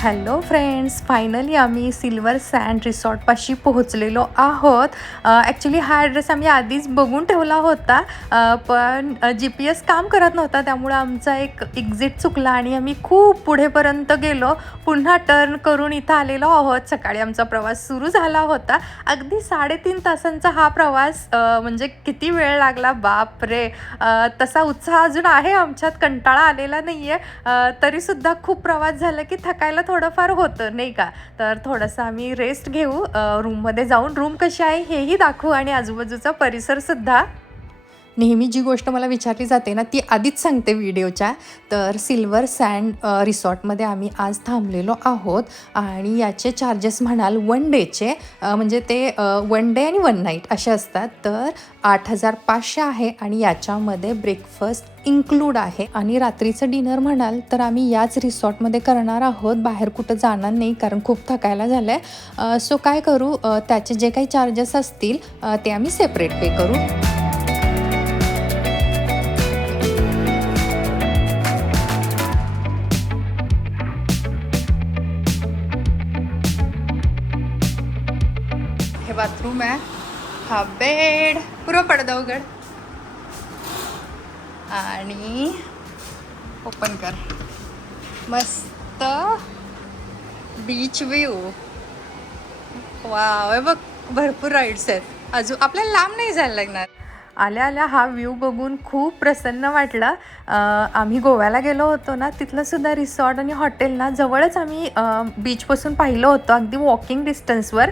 Hello friends finally आम्ही silver sand रिसॉर्टपाशी पोहोचलेलो आहोत. ॲक्च्युली हा ॲड्रेस आम्ही आधीच बघून ठेवला होता. पण जी पी एस काम करत नव्हता त्यामुळं आमचा एक एक्झिट चुकला आणि आम्ही खूप पुढेपर्यंत गेलो. पुन्हा टर्न करून इथं आलेलो आहोत. सकाळी आमचा प्रवास सुरू झाला होता. अगदी साडेतीन तासांचा हा प्रवास म्हणजे किती वेळ लागला? बाप रे तसा उत्साह अजून आहे आमच्यात कंटाळा आलेला नाही आहे तरीसुद्धा खूप प्रवास झाला की थकायला थोडंफार होतं नाही का? तर थोडंसं आम्ही रेस्ट घेऊ. रूममध्ये जाऊन रूम कशी आहे हेही दाखवू आणि आजूबाजूचा परिसरसुद्धा नेहमी जी गोष्ट मला विचारली जाते ना ती आधीच सांगते व्हिडिओच्या. तर सिल्वर सँड रिसॉर्टमध्ये आम्ही आज थांबलेलो आहोत आणि याचे चार्जेस म्हणाल वन डेचे म्हणजे ते वन डे आणि वन नाईट असे असतात. तर आठ हजार पाचशे आहे आणि याच्यामध्ये ब्रेकफास्ट इन्क्लूड आहे. आणि रात्रीचं डिनर म्हणाल तर आम्ही याच रिसॉर्टमध्ये करणार आहोत. बाहेर कुठं जाणार नाही कारण खूप थकायला झालं आहे सो काय करू? त्याचे जे काही चार्जेस असतील ते आम्ही सेपरेट पे करू. हे आहे हा बेड। पुरं पडदा उघड आणि ओपन कर। मस्त बीच व्ह्यू वाव बघ भरपूर राईड्स आहेत. अजून आपल्याला लांब नाही जायला लागणार. आल्या आल्या हा व्ह्यू बघून खूप प्रसन्न वाटला. आम्ही गोव्याला गेलो होतो ना तिथलंसुद्धा रिसॉर्ट आणि हॉटेल ना जवळच आम्ही बीचपासून पाहिलं होतं अगदी वॉकिंग डिस्टन्सवर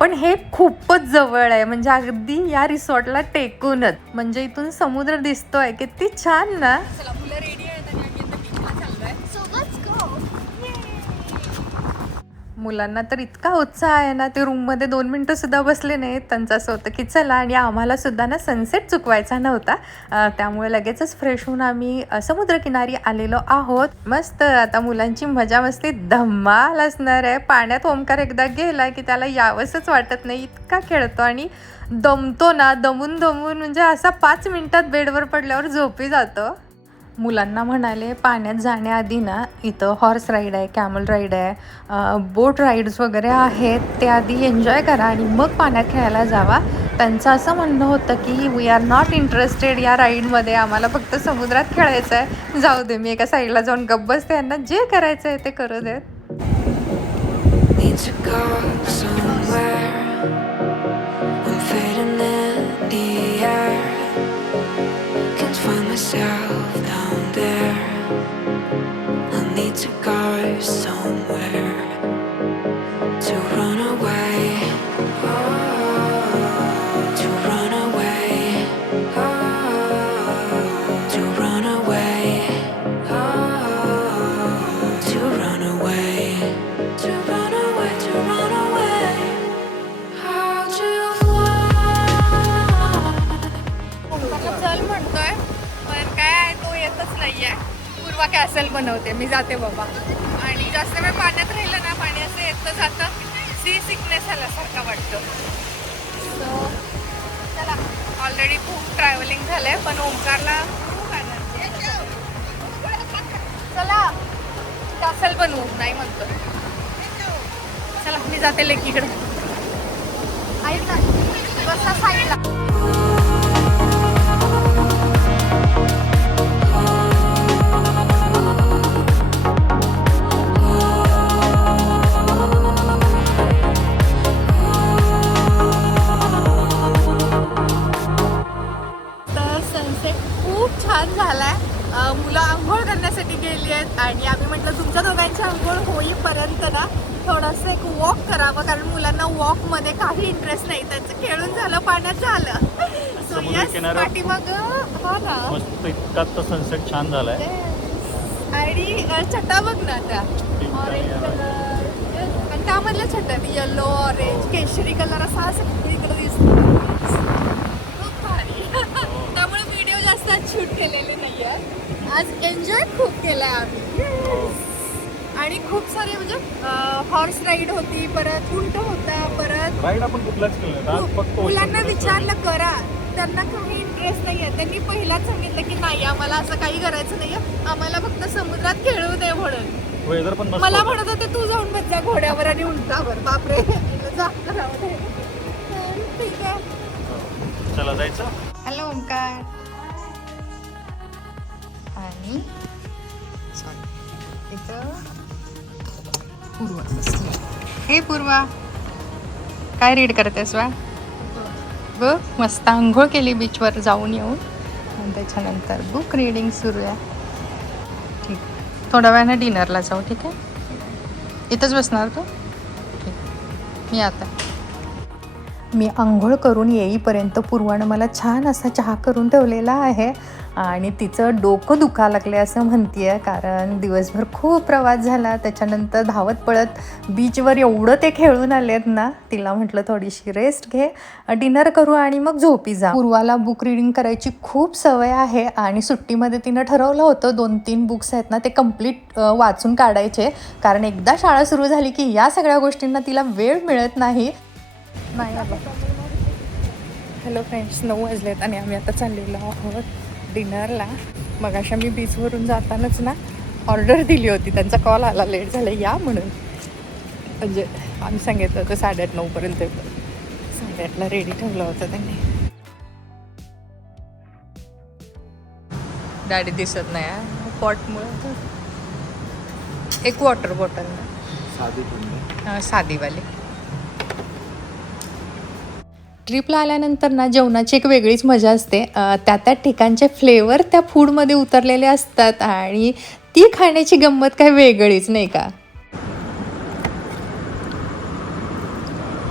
पण हे खूपच जवळ आहे म्हणजे अगदी या रिसॉर्टला टेकूनच. म्हणजे इथून समुद्र दिसतोय किती छान ना चला मुलं रेडी आहेत आणि आम्ही आता बीचला चाललोय So let's go. मुलांना तर इतका उत्साह आहे ना ते रूममध्ये दोन मिनटं सुद्धा बसले नाहीत. त्यांचं असं होतं की चला आणि आम्हाला सुद्धा ना सनसेट चुकवायचा नव्हता. त्यामुळे लगेचच फ्रेश होऊन आम्ही समुद्रकिनारी आलेलो आहोत. मस्त आता मुलांची मजा मस्ती धम्माल असणार आहे. पाण्यात ओमकार एकदा गेला की त्याला यावंसच वाटत नाही. इतका खेळतो आणि दमतो ना दमून दमून म्हणजे असा पाच मिनटात बेडवर पडल्यावर झोपी जातो. मुलांना म्हणाले पाण्यात जाण्याआधी ना इथं हॉर्स राईड आहे कॅमल राईड आहे बोट राईड्स वगैरे आहेत ते आधी एन्जॉय करा आणि मग पाण्यात खेळायला जावा. त्यांचं असं म्हणणं होतं की वी आर नॉट इंटरेस्टेड या राईडमध्ये आम्हाला फक्त समुद्रात खेळायचं आहे. जाऊ दे मी एका साईडला जाऊन गप्प बसते. यांना जे करायचं आहे ते करू देत. cigars पूर्वा बनवते मी जाते बाबा. आणि जास्त वेळ पाण्यात राहिलं ना पाणी असं येतं जातं सी सिकनेस आल्यासारखा वाटतं. सो चला ऑलरेडी खूप ट्रॅव्हलिंग झालंय पण ओंकारला खूप चला कॅसल बनवू नाही म्हणतो. चला मी जाते लेकीकडे. ऐक ना बसा साईडला. गेली आहेत आणि आम्ही म्हटलं तुमच्या दोघांची आंघोळ होईपर्यंत ना थोडंसं एक वॉक करावं कारण मुलांना वॉकमध्ये काही इंटरेस्ट नाही. त्यांचं खेळून झालं पाण्यात झालं. सो यस पाठीमाग हा ना. मस्त इतका सनसेट छान झालाय. आणि छटा बघ ना त्या. ऑरेंज. कलर आणि त्यामधल्या छटा येलो ऑरेंज केशरी कलर असा सगळीकडे दिसतो. खूप भारी. त्यामुळे व्हिडिओ जास्त शूट केलेले नाहीये. आज एन्जॉय खूप केलाय आम्ही. आणि खूप सारे म्हणजे हॉर्स राईड होती परत उंट होता परत राईड आपण कुठलाच केलं नाही. आज फक्त मुलांना विचारलं करा. त्यांना काही इंटरेस्ट नाही आहे त्यांनी पहिलाच सांगितलं की नाही आम्हाला असं काही करायचं नाही आम्हाला फक्त समुद्रात खेळू दे म्हणून. वेदर पण मस्त मला होतं. म्हणत होते तू जाऊन बस जा घोड्यावर आणि उलटावर बापरे. म्हणलं, जा. ठीक आहे. हो. चला जायचं. हॅलो ओंकार. आणि sorry, इथं पूर्वा हे पूर्वा काय रीड करतेस वा बघ मस्त आंघोळ केली बीचवर जाऊन येऊन आणि त्याच्यानंतर बुक रीडिंग सुरू आहे ठीक थोड्या वेळानं डिनरला जाऊ ठीक आहे इथंच बसणार तू ठीक मी आता मी आंघोळ करून येईपर्यंत पूर्वानं मला छान असा चहा करून ठेवलेला आहे. आणि तिचं डोकं दुखा लागले असं म्हणतीये कारण दिवसभर खूप प्रवास झाला. त्याच्यानंतर धावत पळत बीचवर एवढं ते खेळून आलेत ना तिला म्हटलं थोडीशी रेस्ट घे डिनर करू आणि मग झोपी जा. पूर्वाला बुक रिडिंग करायची खूप सवय आहे आणि सुट्टीमध्ये तिनं ठरवलं होतं दोन तीन बुक्स आहेत ना ते कंप्लीट वाचून काढायचे. कारण एकदा शाळा सुरू झाली की या सगळ्या गोष्टींना तिला वेळ मिळत नाही. हॅलो फ्रेंड्स नऊ वाजलेत आणि आम्ही आता चाललेलो आहोत. डिनरला. मग अशा मी बीचवरून जातानाच ना ऑर्डर दिली होती. त्यांचा कॉल आला लेट झाला या म्हणून. म्हणजे आम्ही सांगितलं होतं साडेआठ नऊपर्यंत येतो साडेआठला रेडी ठेवलं होतं त्यांनी. गाडी दिसत नाही पॉटमुळे एक वॉटर बॉटल ना. साधीवाली. ट्रिपला आल्यानंतर ना जेवणाची एक वेगळीच मजा असते. त्या त्या ठिकाणचे फ्लेवर त्या फूडमध्ये उतरलेले असतात आणि ती खाण्याची गंमत काय वेगळीच नाही का?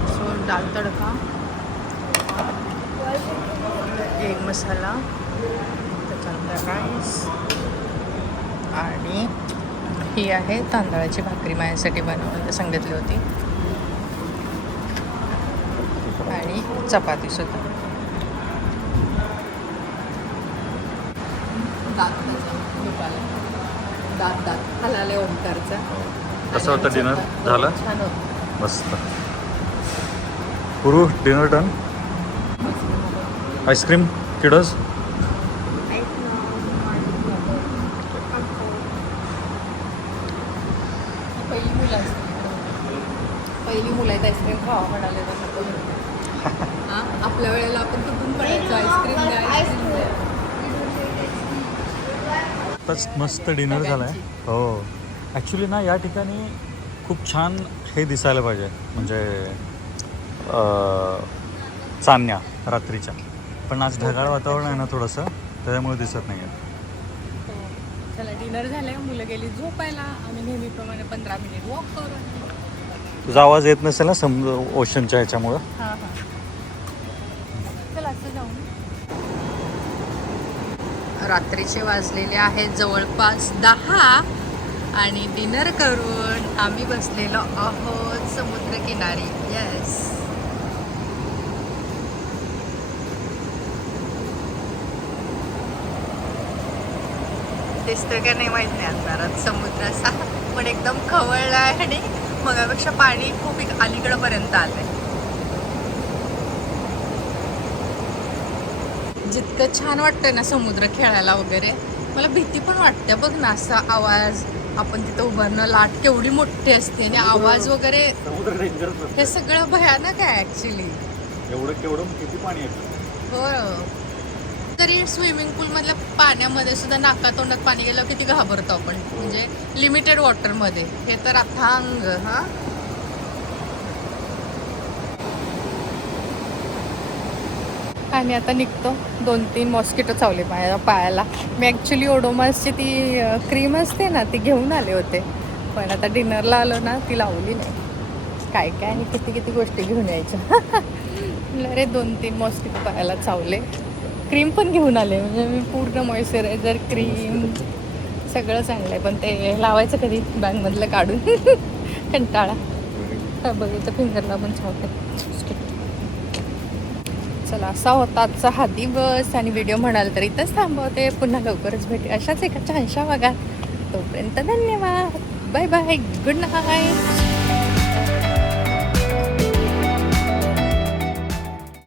सो दाल तडका एग मसाला त्याच्यानंतर राईस आणि ही आहे तांदळाची भाकरी माझ्यासाठी बनवायला सांगितली होती. आणि चपाती सुद्धा. दात दुपाला दात दात. हलाले ओंकारचा. कसं होतं डिनर? झालं? छान होतं. मस्त. गुरु डिनर डन? Ice cream kids? पहिली मुलं असतात पहिली मुलं आहेत आईस्क्रीम खावा म्हणाले हां आपल्या वेळेला आपण तुटून पडायचो आईस्क्रीम आईस्क्रीम आताच मस्त डिनर झालं आहे हो. ॲक्च्युली ना या ठिकाणी खूप छान हे दिसायला पाहिजे. म्हणजे चांदण्या रात्रीच्या. पण आज ढगाळ वातावरण आहे ना थोडंसं त्याच्यामुळे दिसत नाही आहे चला डिनर झालंय. मुलं गेली झोपायला. आम्ही नेहमीप्रमाणे पंधरा मिनिट वॉक करू तुझा आवाज येत नसेल ना सम ओशनच्या ह्याच्यामुळं? हां हां. असं रात्रीचे वाजलेले आहेत जवळपास दहा आणि डिनर करून आम्ही बसलेलो आहोत समुद्रकिनारी. येस दिसतोय का नाही माहीत नाही अंधारात. समुद्र असा पण एकदम खवळला आहे आणि मगापेक्षा पाणी खूप अलीकडपर्यंत अलीकडपर्यंत आहे जितकं छान वाटतंय ना समुद्र खेळायला वगैरे मला भीती पण वाटते बघ ना असा आवाज आपण तिथं उभारणं लाट केवढी मोठी असते आणि आवाज वगैरे हे सगळं भयानक आहे ऍक्च्युली एवढं केवढं किती पाणी हो तरी स्विमिंग पूल मधल्या पाण्यामध्ये सुद्धा नाका तोंडात पाणी गेलं किती घाबरतो आपण. म्हणजे लिमिटेड वॉटरमध्ये. हे तर अथांग हा? आम्ही आता निघतो. दोन तीन मॉस्किटो चावले माझ्या पायाला. मी ॲक्च्युली ओडोमासची ती क्रीम असते ना ती घेऊन आले होते. पण आता डिनरला आलो ना ती लावली नाही. काय काय आणि किती किती गोष्टी घेऊन यायच्या. अरे दोन तीन मॉस्किटो पायाला चावले. क्रीम पण घेऊन आले. म्हणजे मी पूर्ण मॉइश्चरायझर क्रीम सगळं चांगलं आहे पण ते लावायचं कधी? बँकमधलं काढून. कंटाळा. काय बघायचं फिंगरला पण चावते. चला असा होता आजचा हा दिवस. आणि व्हिडिओ म्हणाल तर इथंच थांबवते. पुन्हा लवकरच भेटे अशाच एका छानशा बघा. तोपर्यंत धन्यवाद. Bye bye. Good night.